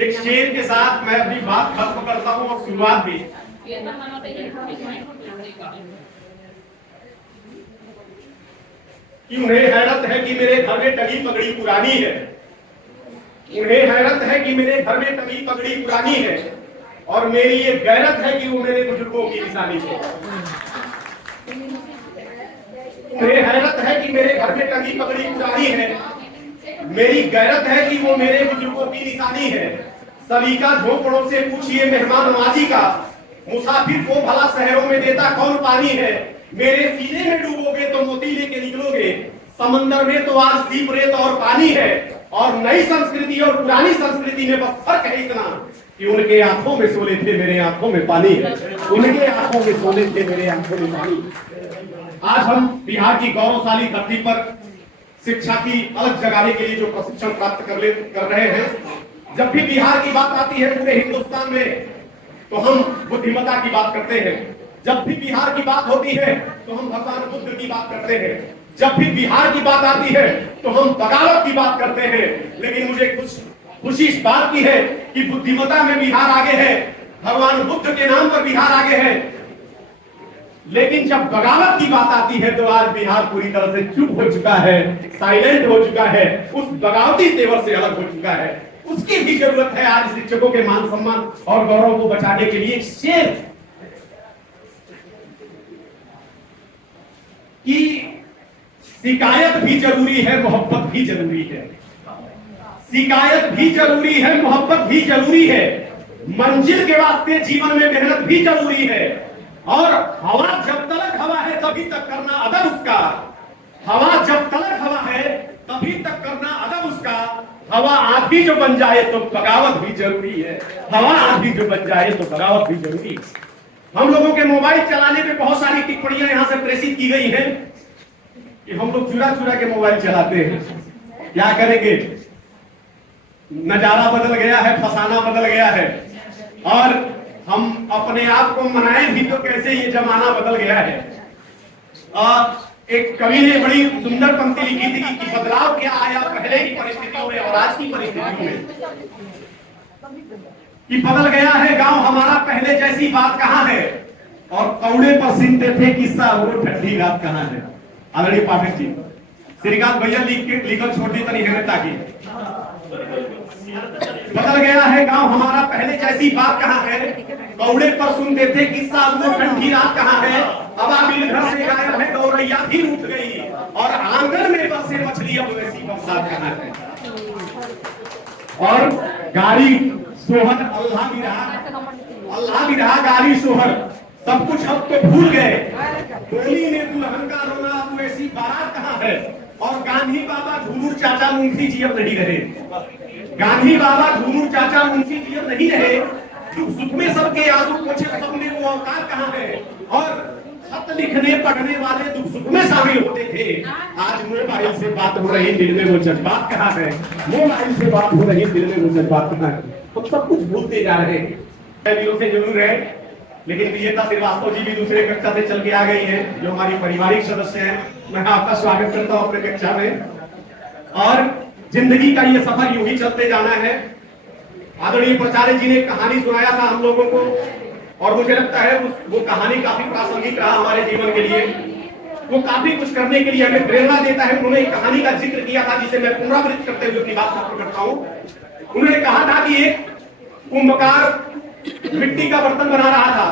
एक शेर के साथ मैं अपनी बात खत्म करता हूँ और शुरुआत भी। कि उन्हें हैरत है कि मेरे घर में टंगी पगड़ी पुरानी है, उन्हें हैरत है कि मेरे घर में टंगी पगड़ी पुरानी है, और मेरी ये गैरत है कि वो मेरे बुजुर्गों की निशानी है। उन्हें हैरत है कि मेरे घर में टंगी पगड़ी पुरानी है, मेरी गैरत है कि वो मेरे बुजुर्गों की निशानी है। सलीका झोपड़ों से पूछिए मेहमान नवाजी का, मुसाफिर को भला शहरों में देता कौन पानी है। मेरे सीने में डूबोगे तो मोती लेके निकलोगे, समंदर में तो आज सीप रेत और पानी है। और नई संस्कृति और पुरानी संस्कृति में बस फर्क है इतना कि उनके आंखों में सोले थे, मेरे आंखों में पानी है। उनके आंखों में सोले थे, मेरे आंखों में पानी। आज हम बिहार की गौरवशाली धरती पर शिक्षा की अलग जगाने के लिए जो प्रशिक्षण प्राप्त कर रहे हैं। जब भी बिहार की बात आती है पूरे हिंदुस्तान में तो हम बुद्धिमत्ता की बात करते हैं। जब भी बिहार की बात होती है तो हम भगवान बुद्ध की बात करते हैं। जब भी बिहार की बात आती है तो हम बगावत की बात करते हैं। लेकिन मुझे खुशी इस बात की है कि बुद्धिमत्ता में बिहार आगे है, भगवान बुद्ध के नाम पर बिहार आगे है। लेकिन जब बगावत की बात आती है तो आज बिहार पूरी तरह से चुप हो चुका है, साइलेंट हो चुका है, उस बगावती तेवर से अलग हो चुका है। उसकी भी जरूरत है आज शिक्षकों के मान सम्मान और गौरव को बचाने के लिए। शेर कि शिकायत भी जरूरी है, मोहब्बत भी जरूरी है। शिकायत भी जरूरी है, मोहब्बत भी जरूरी है। मंजिल के वास्ते जीवन में मेहनत भी जरूरी है। और हवा जब तलक हवा है तभी तक करना अदब उसका। हवा जब तलक हवा है तभी तक करना अदब उसका। हवा आंधी जो बन जाए तो बगावत भी जरूरी है। हवा आंधी जो बन जाए तो बगावत भी जरूरी है। हम लोगों के मोबाइल चलाने पे बहुत सारी टिप्पणियां यहां से प्रेषित की गई हैं कि हम लोग चुरा चुरा के मोबाइल चलाते हैं। क्या करेंगे, नजारा बदल गया है, फसाना बदल गया है। और हम अपने आप को मनाएं भी तो कैसे, ये जमाना बदल गया है। एक कवि ने बड़ी सुंदर पंक्ति लिखी थी कि बदलाव क्या आया पहले की परिस्थितियों में और आज की परिस्थितियों में। कि बदल गया है गांव हमारा, पहले जैसी बात कहां है। और कौड़े पर सुनते थे किस्सा वो ठंडी रात कहां है। आदरणीय पाठक जी, श्रीकांत भैया लिखल छोड़ दी तनी है ताकि बदल गया है गांव हमारा, पहले जैसी बात कहां है। कौड़े पर सुनते थे किस्सा वो ठंडी रात कहां है। अबाबिल घर से गायब है, गौरैया भी उठ गई, और आंगन में बसे मछली अब वैसी बरसात कहां है। और गाड़ी सोहर अल्लाह भी रहा गाड़ी सोहर, सब कुछ अब तो भूल गए। डोली में दुल्हन का रोना अब वैसी बारात कहां है। और गांधी बाबा झूमूर चाचा मुंशी जी अब नहीं रहे। गांधी बाबा झूमूर चाचा मुंशी जी अब नहीं रहे। दुख सुख में सबके आंसू पोंछे, सब में वो औकात कहां है। और खत लिखने पढ़ने वाले दुख सुख में शामिल होते थे। आज मोबाइल से बात हो रही, दिल में वो जज्बात कहां है। मोबाइल से बात हो रही, दिल में वो जज्बात कहां है। तो सब कुछ भूलते जा रहे हैं। से जरूर है, लेकिन विजेता श्रीवास्तव जी भी दूसरे कक्षा से चल के आ गई हैं, जो हमारी पारिवारिक सदस्य हैं। मैं आपका स्वागत करता हूं अपने कक्षा में। और जिंदगी का ये सफर यूं ही चलते जाना है। आदरणीय प्राचार्य जी ने कहानी सुनाया था हम लोगों को, और मुझे लगता है वो कहानी काफी प्रासंगिक रहा हमारे जीवन के लिए। वो काफी कुछ करने के लिए हमें प्रेरणा देता है। उन्होंने एक कहानी का जिक्र किया था जिसे मैं पुनरावृत्त करते हुए अपनी बात खत्म करता हूं। उन्होंने कहा था कि एक कुंभकार मिट्टी का बर्तन बना रहा था।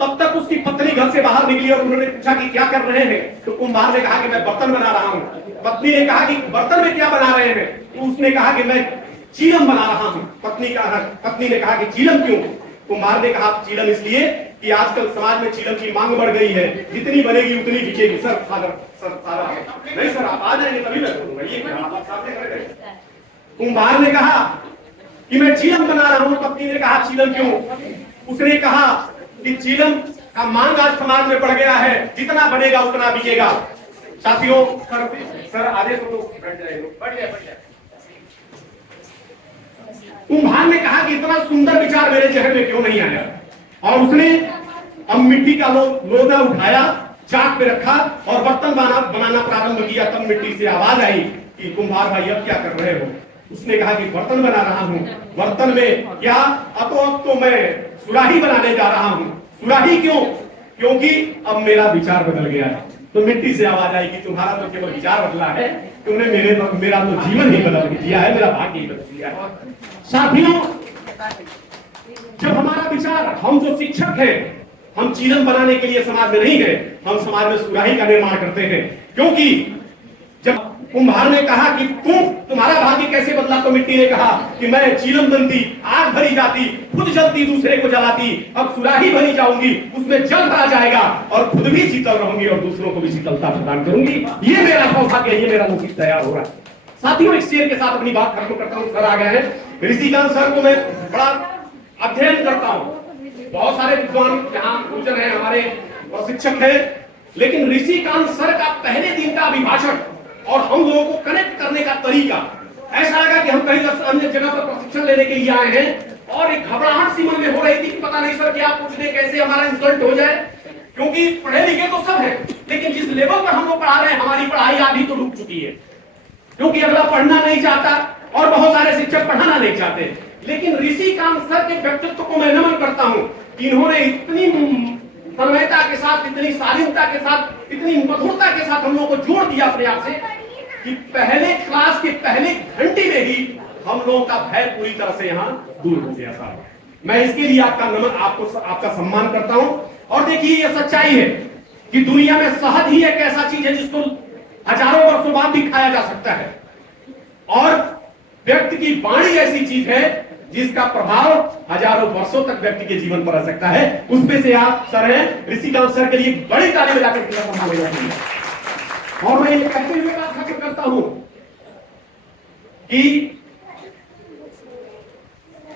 तब तक उसकी पत्नी घर से बाहर निकली और उन्होंने पूछा कि क्या कर रहे हैं। तो कुम्हार ने कहा कि मैं बर्तन बना रहा हूं। पत्नी ने कहा कि बर्तन में क्या बना रहे हैं। तो उसने कहा कि मैं चीलम बना रहा हूं। पत्नी ने कहा कि चीलम क्यों। कुम्हार ने कहा चीलम इसलिए कि आजकल समाज में चीलम की मांग बढ़ गई है, जितनी बनेगी उतनी बिकेगी। सर नहीं सर, आप आ जाएंगे तभी मैं करूंगा। कुम्हार ने कहा कि मैं चीलम बना रहा हूं। पत्नी ने कहा चीलम क्यों। उसने कहा कि चीलम का मांग आज समाज में बढ़ गया है, जितना बनेगा उतना बिकेगा। साथियों, सर आदेश तो बैठ जाए। कुम्हार ने कहा कि इतना सुंदर विचार मेरे जहन में क्यों नहीं आया। और उसने अब मिट्टी का लोदा उठाया, चाक पे रखा और बर्तन बनाना प्रारंभ किया। तब मिट्टी से आवाज आई कि कुम्हार भाई अब क्या कर रहे हो। उसने कहा कि बर्तन बना रहा हूं। बर्तन में क्या? अब तो मैं सुराही बनाने जा रहा हूं। सुराही क्यों? क्योंकि अब मेरा विचार बदल गया है। तो मिट्टी से आवाज आई कि तुम्हारा तो केवल विचार बदला है, तुमने मेरा तो जीवन ही बदल दिया है, मेरा भाग्य ही बदल दिया है। साथियों, जब हमारा विचार, हम जो शिक्षक हैं, हम चीलन बनाने के लिए समाज में नहीं है, हम समाज में सुराही का निर्माण करते हैं। क्योंकि जब कुम्हार ने कहा कि तुम्हारा भाग्य कैसे बदला, तो मिट्टी ने कहा कि मैं चीलम बनती, आग भरी जाती, खुद जलती, दूसरे को जलाती, अब सुराही बनी जाऊंगी, उसमें जल भरा जाएगा और खुद भी शीतल रहूंगी और दूसरों को भी शीतलता प्रदान करूंगी। ये मेरा सौभाग्य, ये मेरा नसीब तैयार हो रहा है। साथियों, इस शेर के साथ अपनी बात खत्म करता हूं। सर आ गए हैं। ऋषिकांत सर को मैं बड़ा अध्ययन करता हूं। बहुत सारे विद्वान यहाँ गुरुजन है, हमारे प्रशिक्षक है, लेकिन ऋषिकांत सर का पहले दिन का अभिभाषण और हम लोगों को कनेक्ट करने का तरीका ऐसा लगा कि हम कहीं अन्य जगह पर प्रशिक्षण लेने के लिए आए हैं और एक घबराहट सी मन में हो रही थी कि पता नहीं सर क्या पूछ दे, कैसे हमारा इंसल्ट हो जाए। क्योंकि पढ़े लिखे तो सब है, लेकिन जिस लेवल पर हम लोग पढ़ा रहे हैं, हमारी पढ़ाई आधी तो रुक चुकी है, क्योंकि अगला पढ़ना नहीं चाहता और बहुत सारे शिक्षक पढ़ाना नहीं चाहते। लेकिन ऋषिकांत सर के व्यक्तित्व को मैं नमन करता हूं। इन्होंने इतनी तन्मयता के साथ, इतनी शालीनता के साथ, इतनी मधुरता के साथ हम लोगों को जोड़ दिया अपने आप से कि पहले क्लास के पहले घंटे में ही हम लोगों का भय पूरी तरह से यहाँ दूर हो गया था। मैं इसके लिए आपका नमन, आपका सम्मान करता हूं। और देखिए, यह सच्चाई है कि दुनिया में शहद ही एक ऐसा चीज है जिसको हजारों वर्षों बाद भी खाया जा सकता है, और व्यक्ति की वाणी ऐसी चीज है जिसका प्रभाव हजारों वर्षों तक व्यक्ति के जीवन पर रह सकता है। उसमें से आप सर हैं, ऋषिकांत सर के लिए बड़ी ताली बजाकर। और मैं ये कहते हुए बात खत्म करता हूं कि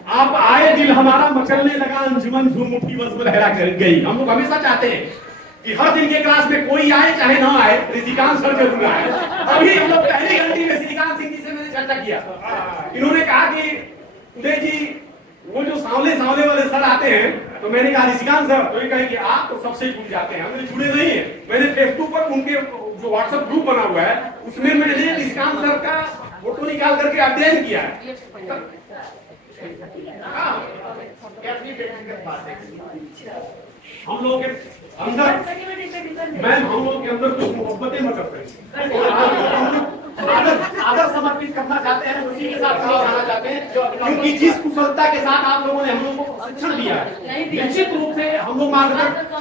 आप आए दिल हमारा मचलने लगा, अंजुमन झूम उठी बस लहरा कर गई। हम लोग हमेशा चाहते हैं कि हर दिन के क्लास में कोई आए चाहे ना आए, ऋषिकांत सर जरूर आए। अभी हम लोग पहली घंटी में ऋषिकांत सिंह जी से मैंने चर्चा किया। इन्होंने कहा कि उदय जी, वो जो सांवले वाले सर आते हैं, तो मैंने कहा ऋषिकांत सर, तो ये कहे कि आप तो सबसे जुड़ जाते हैं। हमने जुड़े नहीं है। मैंने फेसबुक पर उनके जो व्हाट्सएप ग्रुप बना हुआ है, उसमें मैंने ऋषिकांत सर का फोटो निकाल करके अध्ययन किया है। हम लोगों के अंदर, हम लोगों के अंदर कुछ मोहब्बतें मचल रही हैं, आदर समर्पित करना चाहते हैं, उसी के साथ जाना चाहते हैं। क्योंकि जिस कुशलता के साथ आप लोगों ने हम लोगों को प्रशिक्षण दिया है, निश्चित रूप से हम लोग मार्गदर्शक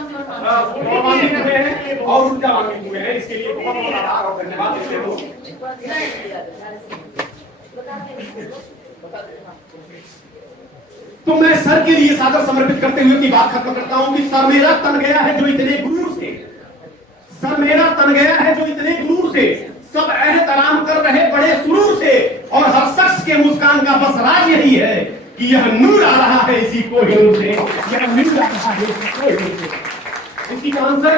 हुए हैं और ऊर्जावान्वित हुए हैं। इसके लिए बहुत बहुत आभार और धन्यवाद देते हो। तो मैं सर के लिए सादर समर्पित करते हुए की बात खत्म करता हूं कि सर मेरा तन गया है जो इतने गुरूर से, सर मेरा तन गया है जो इतने गुरूर से, सब एहतराम कर रहे बड़े सुरूर से, और हर शख्स के मुस्कान का बस राज यही है कि यह नूर आ रहा है इसी कोहिनूर से, यह नूर आ रहा है इसी कोहिनूर से। इसकी आंसर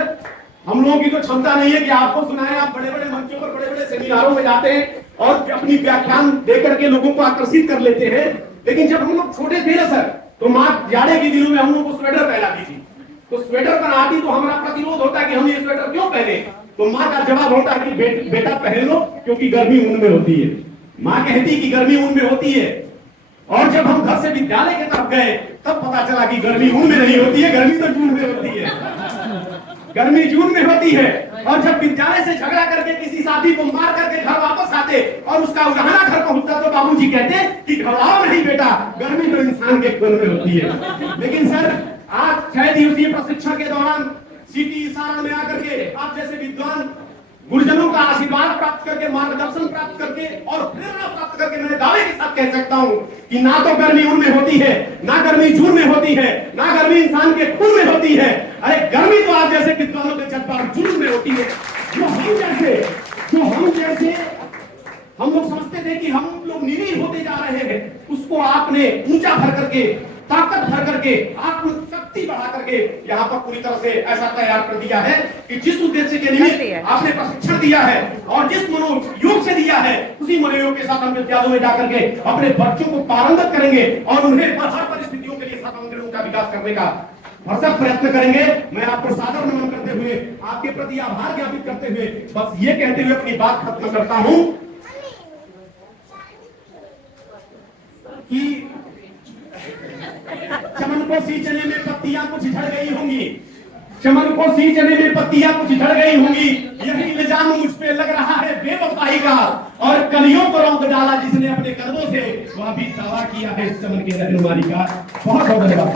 हम लोगों की तो क्षमता नहीं है कि आपको सुनाएं। आप बड़े बड़े मंचों पर, बड़े बड़े सेमिनारों में जाते हैं और अपनी व्याख्यान देकर के लोगों को आकर्षित कर लेते हैं। लेकिन जब हम लोग छोटे थे ना सर, तो माँ जाड़े के दिनों में हम लोग को स्वेटर पहनाती थी। तो स्वेटर बनाती तो हमारा प्रतिरोध होता कि हम ये स्वेटर क्यों पहने, तो माँ का जवाब होता कि बेटा पहन लो क्योंकि गर्मी ऊन में होती है। माँ कहती कि गर्मी ऊन में होती है, और जब हम घर से विद्यालय की तरफ गए तब पता चला कि गर्मी ऊन में नहीं होती है, गर्मी तो जून में होती है, गर्मी जून में होती है। और जब विद्यालय से झगड़ा करके किसी साथी को मार करके घर वापस आते और उसका उड़ाना घर पहुंचता तो बाबूजी कहते कि घबराओ नहीं बेटा, गर्मी तो इंसान के खून में होती है। लेकिन सर, आज 6 दिवसीय प्रशिक्षण के दौरान सिटी सारण में आकर के आप जैसे विद्वान गुरुजनों का आशीर्वाद प्राप्त करके, मार्गदर्शन प्राप्त करके और प्रेरणा प्राप्त करके मैं दावे के साथ कह सकता हूं कि ना तो गर्मी उन में होती है, ना गर्मी जून में होती है, ना गर्मी इंसान के खून में होती है। अरे गर्मी तो आप जैसे विद्वानों के जज्बात जून में होती है। जो हम लोग समझते थे कि हम लोग निरीह होते जा रहे हैं, उसको आपने ऊंचा भर करके, ताकत भर करके, आत्मशक्ति बढ़ा करके यहाँ पर पूरी तरह से ऐसा तैयार कर दिया है कि जिस उद्देश्य के निमित्त आपने प्रशिक्षण दिया है और जिस मनोयोग से दिया है, उसी मनोयोग के साथ हम विद्यालयों में जाकर के अपने बच्चों को पारंगत करेंगे और उन्हें हर परिस्थितियों के लिए समग्र उनका विकास करने का भरसक प्रयत्न करेंगे। मैं आपको सादर नमन करते हुए, आपके प्रति आभार ज्ञापित करते हुए बस ये कहते हुए अपनी बात खत्म करता हूं को सींचने में पत्तियां कुछ झड़ गई होंगी, चमन को सींचने में पत्तियां कुछ झड़ गई होंगी। यही इल्जाम मुझ पे लग रहा है बेवफाई का, और कलियों को रौंद डाला जिसने अपने कदमों से, वह भी दावा किया है इस चमन के रहनुमाई का। बहुत बहुत धन्यवाद।